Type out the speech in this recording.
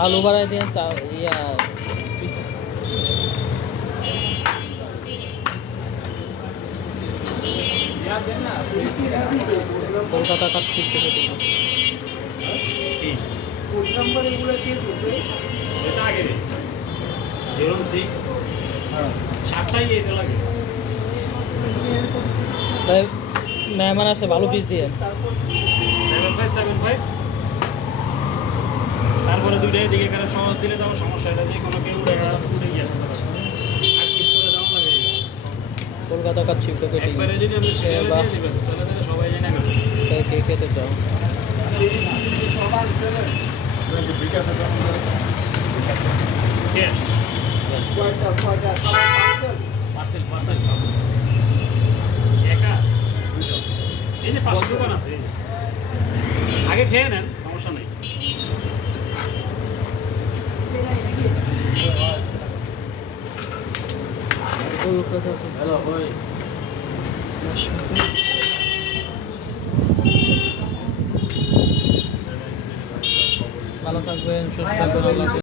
আলু বাড়াই দিয়ে ইয়া কলকাতা কাপ ঠিক থেকে দিল মেহমান আছে ভালো পিস দিয়ে তারপরে দুইটাই দিকে কারণ সহজ দিলে তো সমস্যা এটা যে কোনো কেউ উড়ে গিয়ে কলকাতা কাপ ঠিক থেকে একবারে যদি আমি দিবেন তাহলে সবাই জানে না কে খেতে চাও পার্সেল একা এই যে পাঁচশো দোকান আছে আগে খেয়ে নেন সমস্যা নেই কলকাতা হ্যালো ভাই ভালো থাকবেন সুস্থ থাকবেন